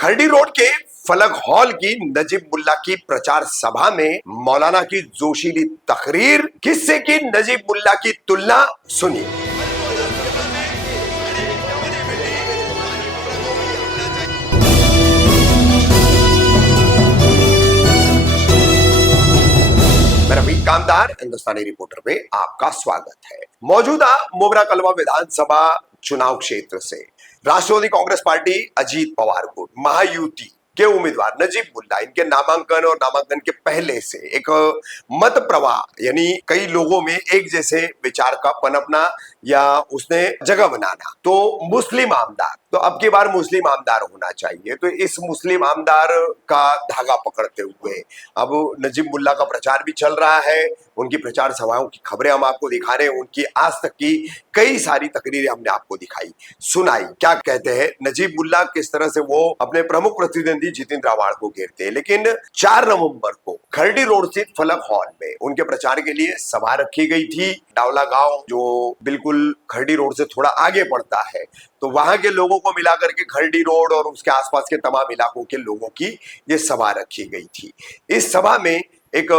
खरडी road के फलक hall की नजीब मुल्ला की प्रचार सभा में मौलाना की जोशीली तकरीर, किससे की नजीब मुल्ला की तुलना, सुनिए। मैं रफीक कामदार हिंदुस्तानी रिपोर्टर पे आपका स्वागत है। मौजूदा मोबरा कलवा विधानसभा चुनाव क्षेत्र से राष्ट्रवादी कांग्रेस पार्टी अजीत पवार गुट महायुति के उम्मीदवार नजीब मुल्ला, इनके नामांकन और नामांकन के पहले से एक मत प्रवाह यानी कई लोगों में एक जैसे विचार का पनपना या उसने जगह बनाना, तो मुस्लिम आमदार, तो अब की बार मुस्लिम आमदार होना चाहिए। तो इस मुस्लिम आमदार का धागा पकड़ते हुए अब नजीब मुल्ला का प्रचार भी चल रहा है। उनकी प्रचार सभाओं की खबरें हम आपको दिखा रहे हैं। उनकी आज तक की कई सारी तकरीरें हमने आपको दिखाई, सुनाई। क्या कहते हैं नजीब मुल्ला, किस तरह से वो अपने प्रमुख प्रतिद्वंदी जितेंद्र आव्हाड को घेरते हैं। लेकिन 4 नवंबर को खरडी रोड स्थित फलक हॉल में उनके प्रचार के लिए सभा रखी गई थी। डावला गांव जो बिल्कुल खरडी रोड से थोड़ा आगे पड़ता है, तो वहां के लोगों को मिलाकर के खरडी रोड और उसके आसपास के तमाम इलाकों के लोगों की ये सभा रखी गई थी। इस सभा में एक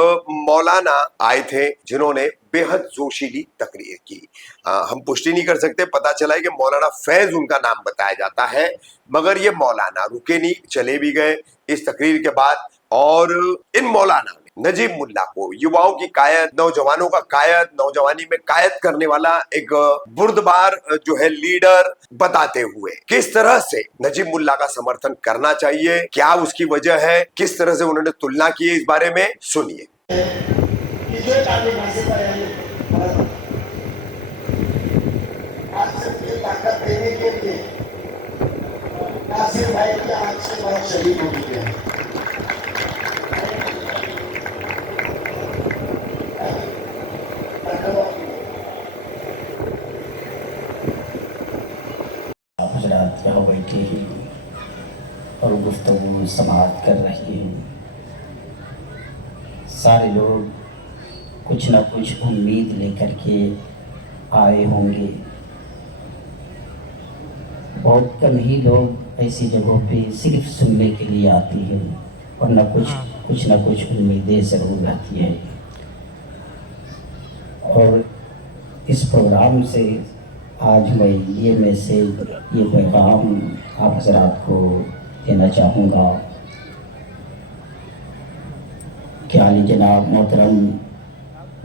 मौलाना आए थे जिन्होंने बेहद जोशीली तकरीर की। हम पुष्टि नहीं कर सकते, पता चला है कि मौलाना फैज उनका नाम बताया जाता है, मगर ये मौलाना रुके नहीं, चले भी गए इस तकरीर के बाद। और इन मौलाना नजीब मुल्ला को युवाओं की कायद, नौजवानों का कायद, नौजवानी में कायद करने वाला एक बुर्दबार जो है लीडर बताते हुए किस तरह से नजीब मुल्ला का समर्थन करना चाहिए, क्या उसकी वजह है, किस तरह से उन्होंने तुलना की है, इस बारे में सुनिए। यहाँ बैठे ही और गुफ्तगू समाअत कर रही हैं। सारे लोग कुछ ना कुछ उम्मीद लेकर के आए होंगे। बहुत कम ही लोग ऐसी जगहों पे सिर्फ सुनने के लिए आती हैं और कुछ ना कुछ उम्मीदें ज़रूर रहती हैं। और इस प्रोग्राम से आज मैं ये मैसेज, ये पैगाम आप हज़रात को देना चाहूँगा कि आली जनाब मोहतरम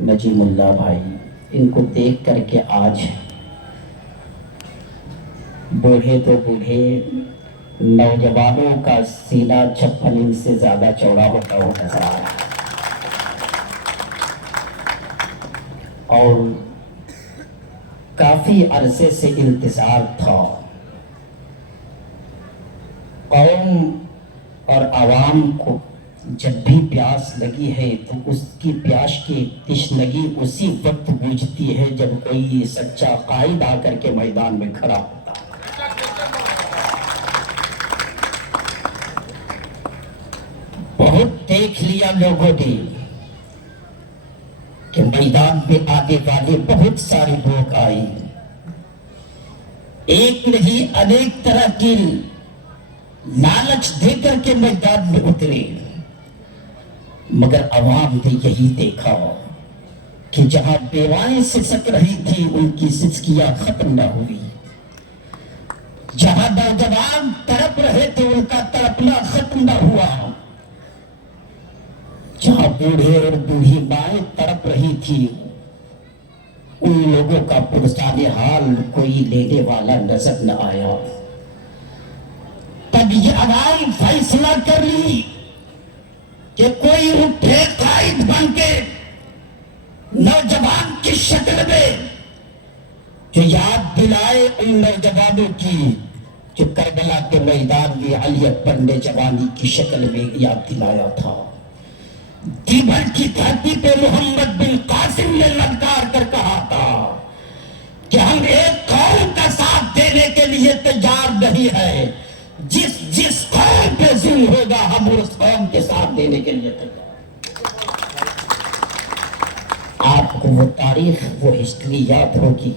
नजीब मुल्ला भाई, इनको देख करके आज बूढ़े तो बूढ़े, नौजवानों का सीना 56 इंच से ज़्यादा चौड़ा होता हुआ नजर आ रहा है। और काफी अरसे से इंतजार था। कौम और आवाम को जब भी प्यास लगी है तो उसकी प्यास की तिश्नगी उसी वक्त बुझती है जब कोई सच्चा कायद आकर के मैदान में खड़ा होता है। बहुत देख लिया लोगों ने कि मैदान में आने वाले बहुत सारे लोग आए, एक नहीं अनेक तरह की लालच देकर के मैदान में उतरे, मगर अवाम ने यही देखा कि जहां बेवाएं सिसक रही थी उनकी सिसकियां खत्म न हुई, जहां नौजवान तड़प रहे थे उनका तड़पना खत्म न हुआ, जहां बूढ़े और बूढ़ी माएं तड़प रही थी उन लोगों का पुरसाने हाल कोई लेने वाला नजर न आया। तब ये अवाम फैसला कर ली कि कोई उठे कायद बन के नौजवान की शक्ल में, जो याद दिलाए उन नौजवानों की जो करबला के मैदान में अली अकबर ने जवानी की शक्ल में याद दिलाया था। दीबर की धरती पे मोहम्मद बिन कासिम ने ललकार कर कहा था कि हम एक कौम का साथ देने के लिए तैयार नहीं है, जिस कौम पे जुल्म होगा हम उस कौम के साथ देने के लिए तैयार। आपको वो तारीख, वो हिस्ट्री याद होगी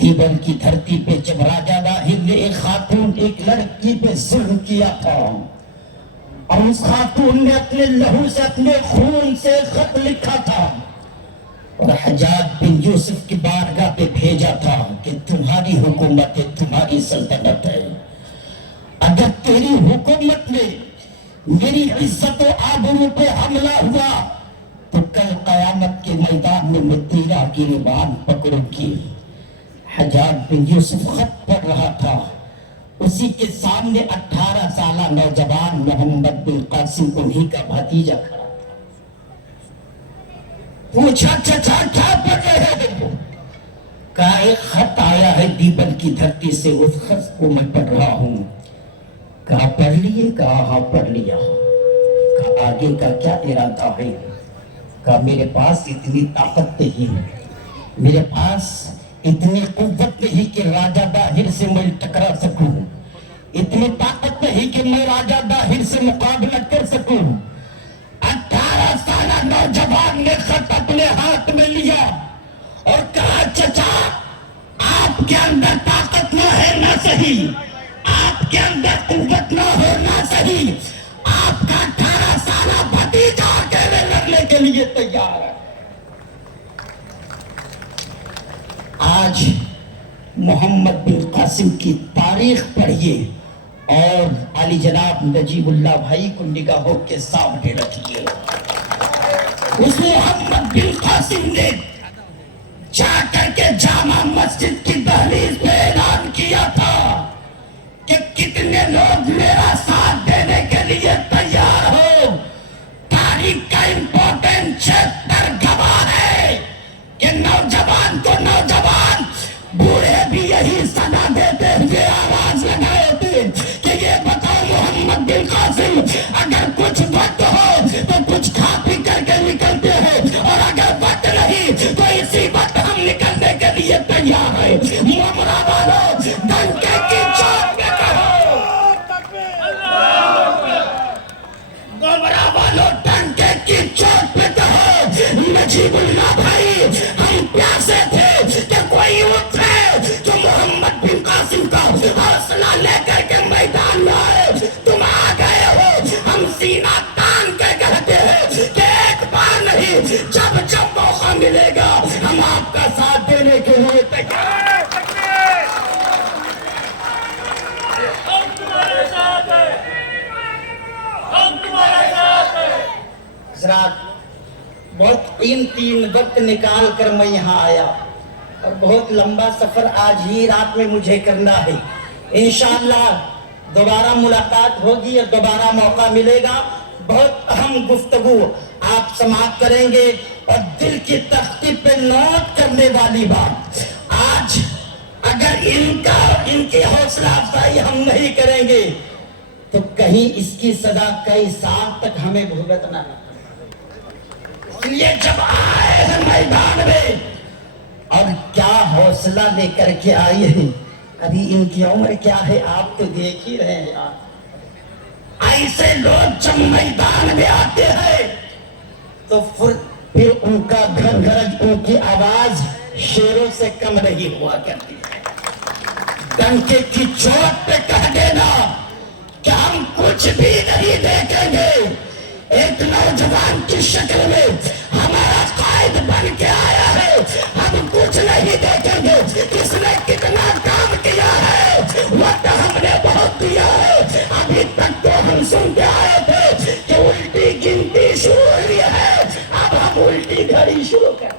दीवन की धरती पे जब राजा दाहिर ने एक खातून एक लड़की पे जुल्म किया था और उस खातून ने अपने लहू से अपने खून से खत लिखा था और हज्जाज बिन यूसुफ की बारगाह पे भेजा था कि तुम्हारी हुकूमत है, तुम्हारी सल्तनत है, अगर तेरी हुकूमत में मेरी इज्जत और आबरू पे हमला हुआ तो कल कयामत के मैदान में मैं तेरा गिरबान पकड़ूंगी। हज्जाज बिन यूसुफ खत पढ़ रहा था, उसी के सामने 18 साल नौजवान मोहम्मद बिन कासिम उन्हीं का भतीजा खड़ा था। पूछा चचा क्या पढ़ रहे हो? कहा एक खत आया है दीवन की धरती से, उस खत को मैं पढ़ रहा हूँ। कहा पढ़ लिए? कहा हाँ पढ़ लिया। कहा आगे का क्या इरादा है? कहा मेरे पास इतनी ताकत नहीं है, मेरे पास इतनी कुव्वत नहीं कि राजा दाहिर से मैं टकरा सकूं, इतनी ताकत नहीं कि मैं राजा दाहिर से मुकाबला कर सकूं। 18 साल नौजवान ने खत अपने हाथ में लिया और कहा चचा आपके अंदर ताकत न है ना सही, आपके अंदर कुव्वत न हो ना सही, आपका 18 साल भतीजा अकेले लड़ने के लिए तैयार है। आज मोहम्मद बिन कासिम की तारीख पढ़िए और अली जनाब नजीबुल्लाह भाई को निगाहों के सामने रखिए। उस मोहम्मद बिन कासिम ने जाकर के जामा मस्जिद की दहलीज पे ऐलान किया था कि कितने लोग मेरा साथ देने के लिए तैयार हो। तारीख का इंपॉर्टेंट चैप्टर गवाह है कि नौजवान को नौजवान, बूढ़े भी यही सदा देते हुए आवाज लगाए थे कि ये बताओ मोहम्मद बिन कासिम अगर कुछ वक्त हो तो कुछ खा पी करके निकलते हैं और अगर वक्त नहीं तो इसी वक्त हम निकलने के लिए तैयार है। मोमरा वालों डंके की चोट पे कहो, मोमरा वालों डंके की चोट पे कहो नजीबुल्लाह भाई हम प्यासे थे कि कोई उठे जो मोहम्मद बिन कासिम का हौसला लेकर के मैदान में आए। तुम आ गए हो, हम सीना तान के कहते हैं कि एक बार नहीं जब जब मौका मिलेगा हम आपका साथ देने के लिए तैयार। बहुत तीन वक्त निकाल कर मैं यहाँ आया और बहुत लंबा सफर आज ही रात में मुझे करना है। इंशाअल्लाह दोबारा मुलाकात होगी और दोबारा मौका मिलेगा। बहुत अहम गुफ्तगू आप समाप्त करेंगे और दिल की तख्ती पे नोट करने वाली बात, आज अगर इनकी हौसला अफजाई हम नहीं करेंगे तो कहीं इसकी सजा कई साल तक हमें भुगतना है। इसलिए जब आए हैं मैदान में और क्या हौसला लेकर के आई है, अभी इनकी उम्र क्या है आप तो देख ही रहे हैं यार। ऐसे लोग जब मैदान में आते हैं तो फिर उनका गरज, उनकी आवाज शेरों से कम नहीं हुआ करती है। डंके की चोट पे कह देना कि हम कुछ भी नहीं देखेंगे, एक नौजवान की शक्ल में हमारा कायद बन के आया है, हम कुछ नहीं देखेंगे किसने कितना काम किया है, वक्त हमने बहुत दिया है। अभी तक तो हम सुनते आए थे कि उल्टी गिनती शुरू हुई है, अब हम उल्टी घड़ी शुरू कर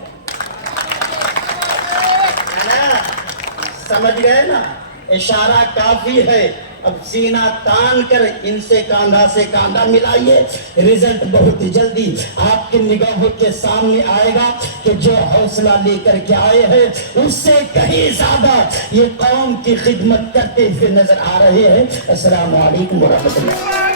ना, समझ गए ना? इशारा काफी है, अब सीना तान कर इनसे कांधा से कांधा मिलाइए। रिजल्ट बहुत जल्दी आपकी निगाहों के सामने आएगा कि जो हौसला लेकर के आए हैं उससे कहीं ज्यादा ये कौम की खिदमत करते हुए नजर आ रहे हैं। अस्सलाम वालेकुम व रहमतुल्लाह।